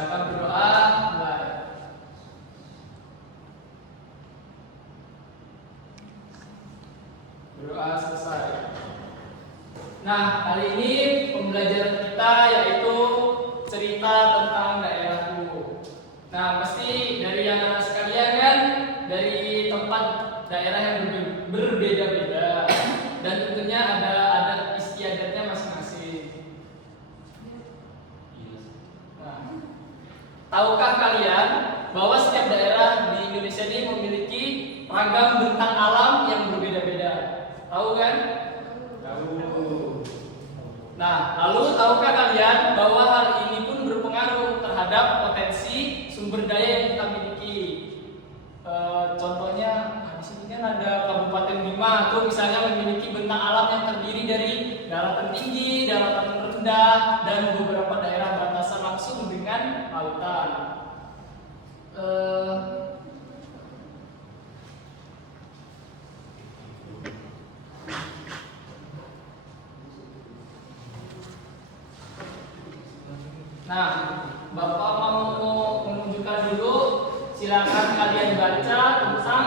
silakan berdoa, mulai. Berdoa selesai. Nah, kali ini pembelajaran kita yaitu cerita tentang daerahku. Nah, pasti dari anak-anak sekalian kan dari tempat daerah yang berbeda-beda dan tentunya ada adat istiadatnya masing-masing. Nah, tahukah kalian bahwa setiap daerah di Indonesia ini memiliki ragam bentang alam yang berbeda-beda? Tahu kan? Tahu. Nah, lalu tahukah kalian bahwa hal ini pun berpengaruh terhadap potensi sumber daya yang kita miliki? Contohnya, di sini kan ada Kabupaten Bima, tuh misalnya memiliki bentang alam yang terdiri dari daratan tinggi, daratan rendah, dan beberapa daerah batasan langsung dengan lautan. Nah, Bapak mau menunjukkan dulu, silakan kalian baca tentang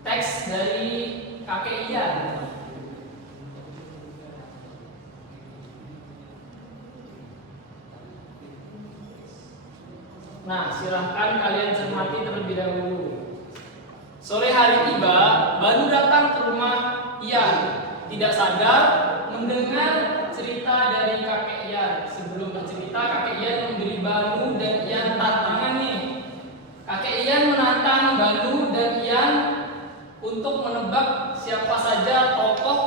teks dari kakek Ian. Nah, silahkan kalian cermati terlebih dahulu. Sore hari tiba, Banu datang ke rumah Ian. Tidak sadar mendengar cerita dari kakek Ian. Sebelum bercerita, kakek Ian memberi Banu dan Ian tantangan nih. Kakek Ian menantang Banu dan Ian untuk menebak siapa saja tokoh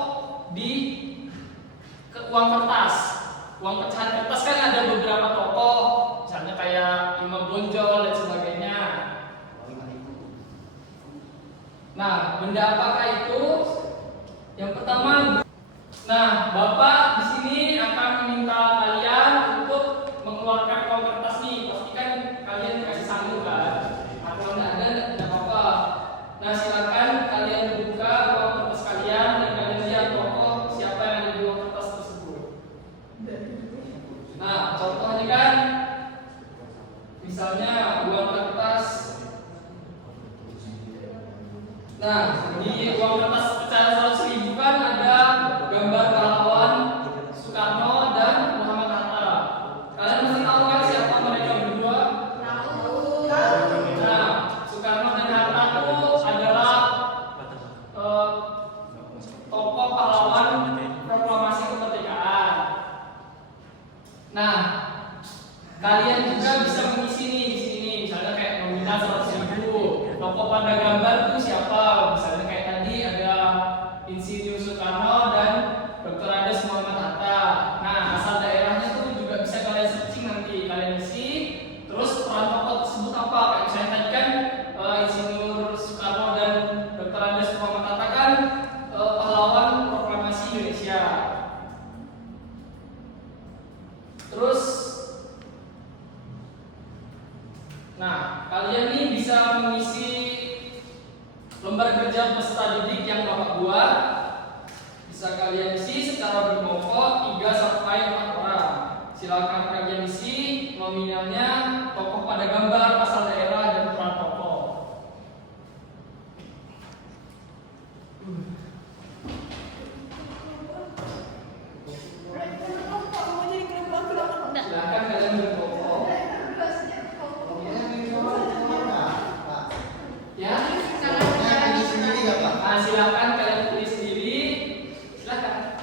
di uang kertas. Uang pecahan kertas kan ada beberapa tokoh, misalnya kayak Imam Bonjol dan sebagainya. Nah, benda apakah itu? Yang pertama, nah, Bapak di sini akan meminta kalian untuk mengeluarkan uang kertas nih. Pastikan kalian dikasih sanggup kan? Kalau nggak ada, nggak apa-apa. Nah, silakan kalian buka uang kertas kalian dan kalian lihat tokoh siapa yang ada di uang kertas tersebut. Nah, contohnya kan, misalnya uang kertas. Nah, di uang kertas pecahan 100.000 kan ada gambar pahlawan Soekarno dan Muhammad Hatta. Kalian masih tahu kan siapa mereka berdua? Nah, Soekarno dan Hatta itu adalah tokoh pahlawan proklamasi kemerdekaan. Nah, kalian juga bisa mengisi nih di sini, misalnya kayak nominal 100.000. Tokoh pada gambar itu siapa? Misalnya kayak tadi ada Insinyur Soekarno dan Dr. Andes Muhammad Hatta. Nah, asal daerahnya itu juga bisa kalian searching nanti, kalian isi. Terus peran tokoh tersebut apa? Kayak misalnya tadi kan Insinyur Soekarno dan Dr. Andes Muhammad Hatta kan pahlawan proklamasi Indonesia. Terus, nah, kalian nih bisa mengisi lembar kerja peserta didik yang Bapak buat. Bisa kalian isi secara berkelompok 3-4 orang. Silakan kalian isi nominalnya, tokoh pada gambar, asal daerah, dan peran tokoh. Silakan kalian berkelompok. Ya, nah, silakan kalian tulis sendiri. Silakan.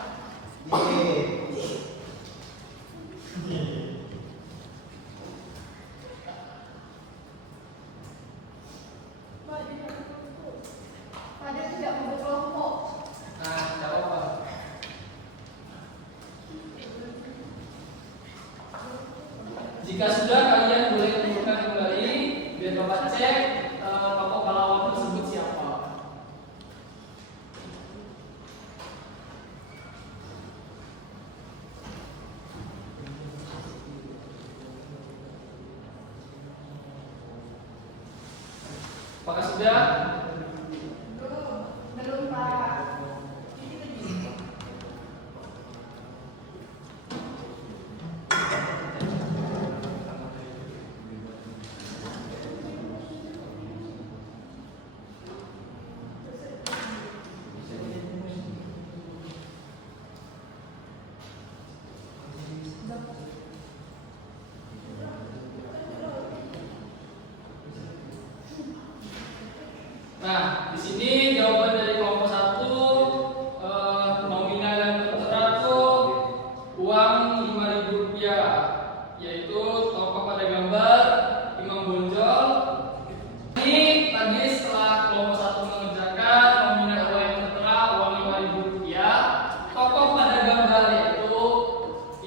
Pada tidak berkelompok. Nah, tidak apa-apa. Jika sudah, kalian boleh kumpulkan kembali biar Bapak cek tokoh pahlawan tersebut siapa. Apakah sudah? Belum Pak.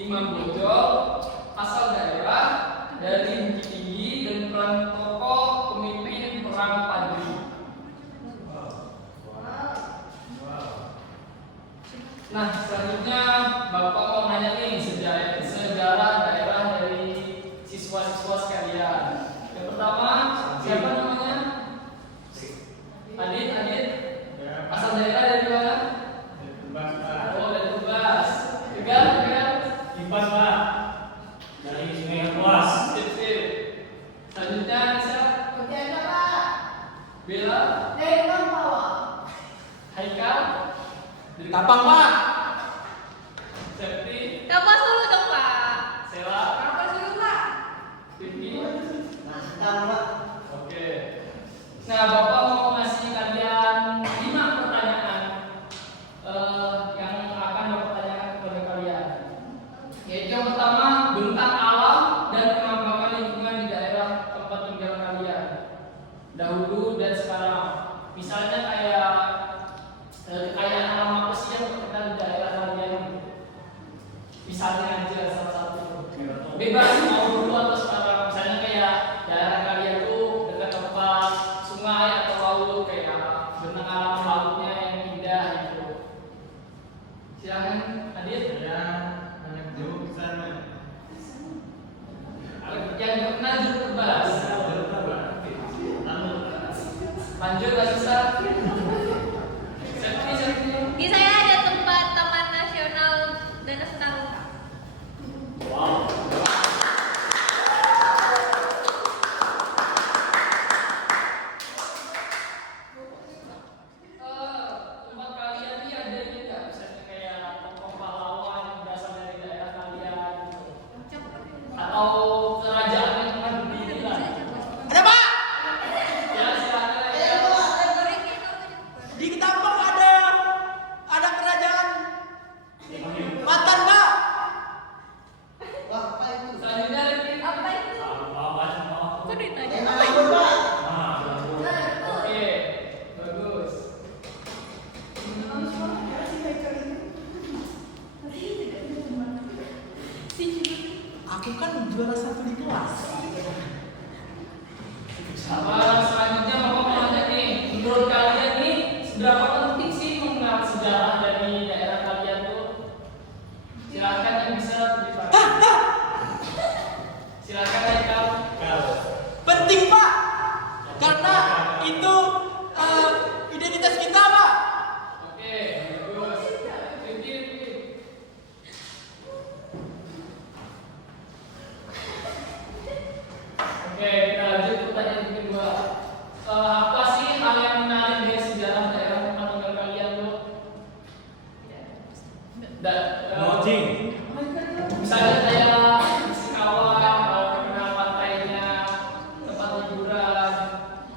Imam Bonjol, asal daerah dari Bukit Tinggi dan peran tokoh pemimpin perang Padri. Nah, selanjutnya Bapak mau nanya nih sejarah daerah dari siswa-siswa sekalian. Yang pertama, siapa namanya? Adit. Asal daerah dari mana? Oh, dari Tugas. Tegal. Ipas Pak, dari Sungai Kapuas. Sip. Selanjutnya Nisa. Pontianak, Pak. Bella. Dari Pampawang. Haikal. Dari Tapang Pak. Septi. Kapas dulu dong, Pak. Sela. Kapas dulu, Pak. Vicky. Nah, Pak. Oke. Nah, Bapak mau ngasih kalian 5 pertanyaan yang akan Bapak tanyakan kepada kalian. Yaitu yang pertama, bentang alam dan pengembangan lingkungan di daerah tempat tinggal kalian dahulu dan sekarang. Misalnya kayak kekayaan alam apa sih yang terkenal di daerah kalian? Misalnya aja salah satu. Bebas mau dulu atau sekarang. Misalnya kayak daerah kalian tuh dekat tempat sungai atau laut, kayak bentang alam lautnya yang indah gitu. Silakan Adit. Anak jauh ke sana. Yang terkenal Jeruk Tebas. Lanjut Mbak Sisa. Septi. Di saya ada tempat Taman Nasional Danau Sentarum. Wow. Tempat kalian ini ada ini nggak? Misalnya kayak tokoh pahlawan yang berasal dari daerah kalian gitu. Atau kerajaan yang pernah berdiri lah. Ada Pak. Ya silakan. Di Ketapang ada kerajaan Matan Pak. Selanjutnya Rifki. Apa itu? Kok ditanya? Oke, bagus. Aku kan juara 1 di kelas. Selanjutnya Bapak mau nanya nih, menurut kalian nih seberapa penting sih mengenal sejarah dari daerah kalian tuh? Silakan yang bisa dipakai. Silakan Haikal. Penting Pak, karena itu identitas kita Pak. Oke, bagus. Rifki. Oke, kita lanjut ke pertanyaan yang kedua. Apa sih hal yang menarik dari sejarah daerah tempat tinggal kalian tuh? Misalnya kayak Singkawang, terkenal pantainya, tempat liburan.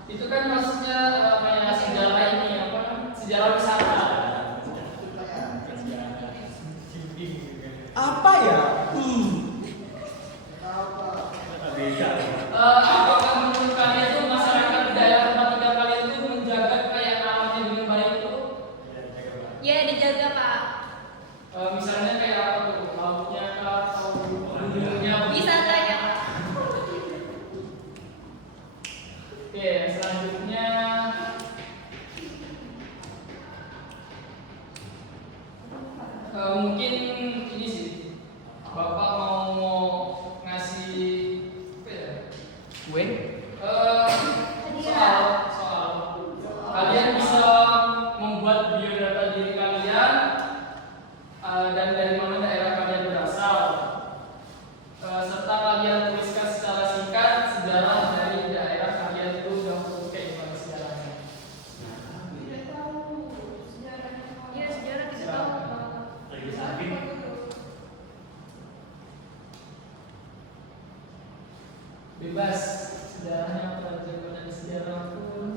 Itu kan maksudnya kayak sejarah ini apa? Sejarah wisata. Apa ya? Apakah menurut kalian tuh masyarakat di daerah tempat tinggal kalian tuh menjaga kekayaan alamnya dengan baik tuh? Ya, dijaga, Pak. Misalnya kayak apa tuh? Lautnya kah? Atau gunungnya? Wisatanya, Pak. Oke, selanjutnya mungkin ini sih, Bapak mau ngasih apa ya? Kue? Soal kalian bisa membuat biodata diri kalian dan dari mana daerah kalian berasal, serta kalian tuliskan secara singkat sejarah dari daerah kalian itu dahulu kayak gimana sejarahnya. Tidak tahu sejarahnya. Iya, sejarah kita tahu. Lagi sakit. Bebas sejarahnya pelajaran dari sejarah pun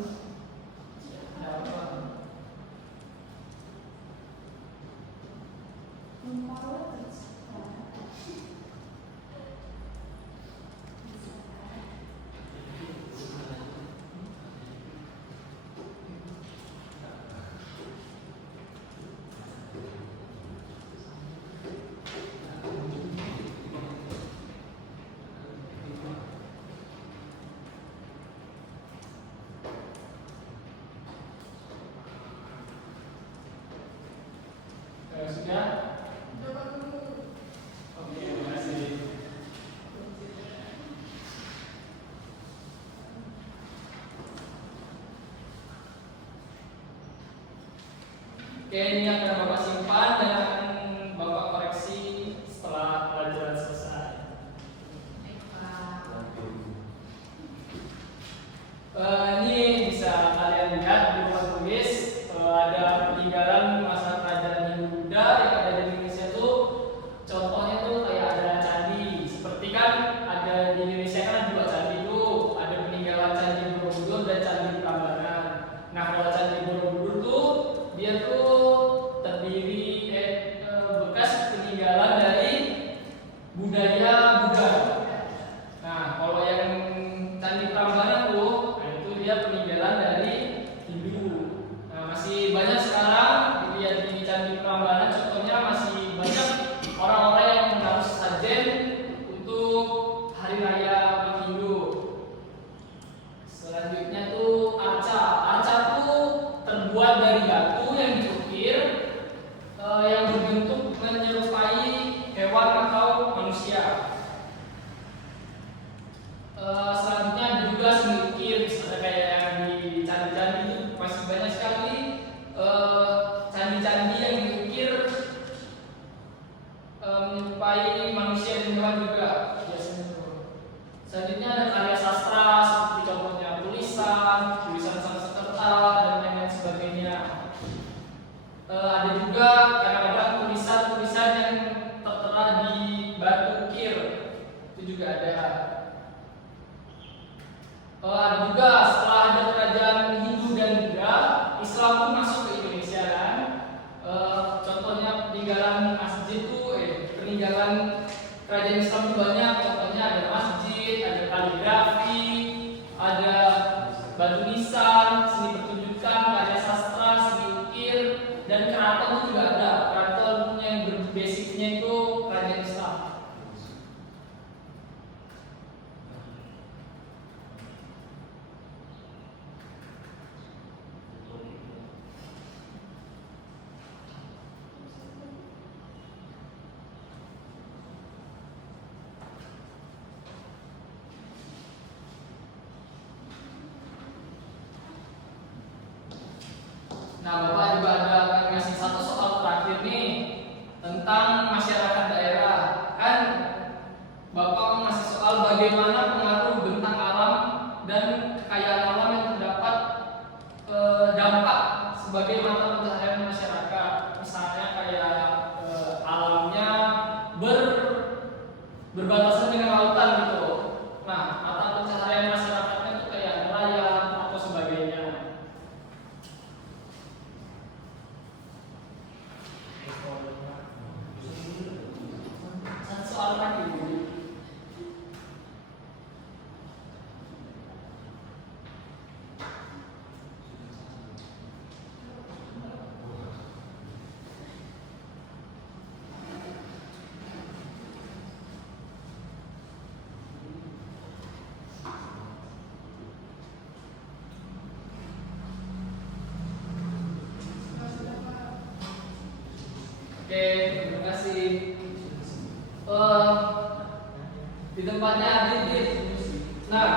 ada apa? Oke, ini akan Bapak simpan dan akan Bapak koreksi setelah pelajaran selesai. Ini bisa kalian lihat di ruang tulis, ada peninggalan masa kerajaan Hindu Buddha yang ada di Indonesia tuh. Contohnya tuh kayak ada candi, seperti kan ada di Indonesia kan ada 2 candi tuh, ada peninggalan candi Borobudur dan candi Prambanan. Nah, kalau candi Borobudur tuh dia tuh terdiri bekas peninggalan dari budaya Buddha. Nah, kalau yang candi Prambanan tuh, nah itu dia peninggalan dari Hindu. Nah, masih banyak sekarang dilihat di candi Prambanan, contohnya masih banyak orang-orang yang menaruh sesajen untuk hari raya umat Hindu. Selanjutnya tuh arca. Arca tuh terbuat dari batu yang diukir yang berbentuk menyerupai hewan atau manusia. Selanjutnya ada juga seni ukir, misalnya kayak yang di candi-candi itu masih banyak sekali candi-candi yang diukir menyerupai manusia dan hewan juga biasanya tuh. Selanjutnya ada karya sastra seperti contohnya tulisan Sanskerta dan lain-lain sebagainya. Ada juga kadang-kadang tulisan-tulisan yang tertera di batu ukir, itu juga ada. Ada juga setelah ada kerajaan Hindu dan Buddha, Islam pun masuk ke Indonesia kan. Contohnya peninggalan masjid tuh, peninggalan kerajaan Islam itu banyak. Contohnya ada masjid, ada kaligrafi, ada batu nisan, seni pertunjukan, karya sastra, seni ukir, dan keraton itu juga ada. Keraton yang berbasicnya itu kerajaan Islam. Nah, Bapak juga ada akan ngasih satu soal terakhir nih tentang masyarakat daerah. Kan Bapak ngasih soal bagaimana pengaruh bentang alam dan kekayaan alam yang terdapat dampak sebagai mata pencaharian masyarakat. Misalnya kayak alamnya berbatasan dengan lautan gitu. Nah, mata pencaharian masyarakatnya itu kayak nelayan atau sebagainya. Satu soal lagi. Oke, terima kasih. Di tempatnya Adit nih. Nah,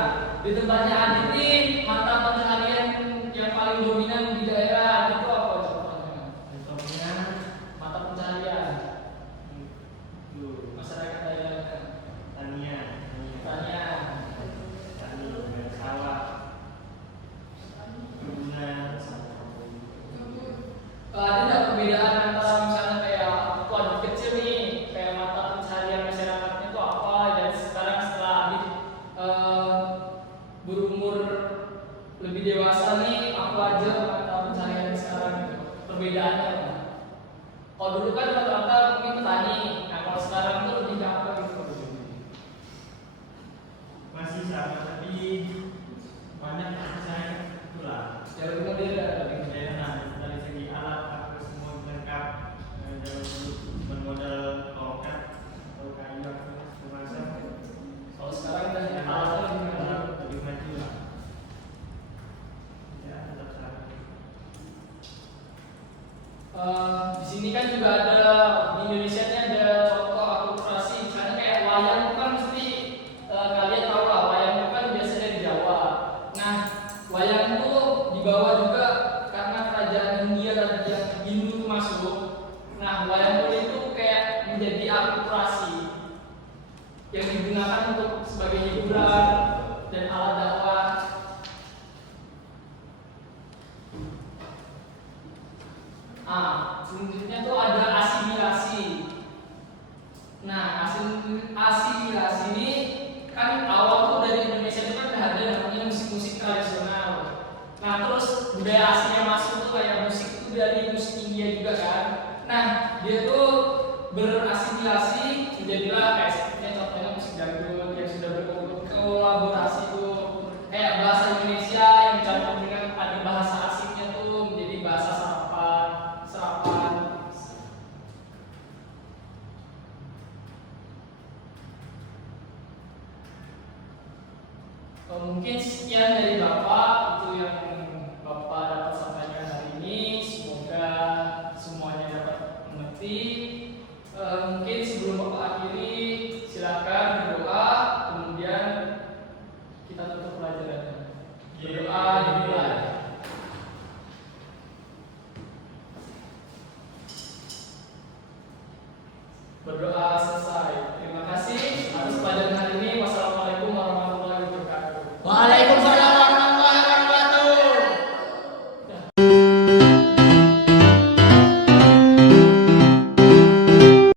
di tempatnya Adit nih, mata pencaharian yang paling dominan di daerah Adit itu apa contohnya? Contohnya mata pencaharian masyarakat daerah. Tanian, sawah, perkebunan. Ada nggak perbedaan antara misalnya kayak waktu Adit kecil nih, kayak mata pencaharian masyarakatnya itu apa, dan sekarang setelah Adit berumur yang digunakan untuk sebagai hiburan dan alat dakwah. Selanjutnya tuh ada asimilasi. Nah, asimilasi ini kan awal tuh dari Indonesia itu kan ada namanya musik-musik tradisional. Nah, terus budaya asing yang masuk tuh kayak musik itu dari musik India juga kan. Nah, dia tuh berasimilasi jadilah kayak sepertinya contohnya musik dangdut yang sudah berkolaborasi tuh kayak bahasa Indonesia yang dicampur dengan ada bahasa asingnya tuh menjadi bahasa serapan. Mungkin sekian dari Bapak.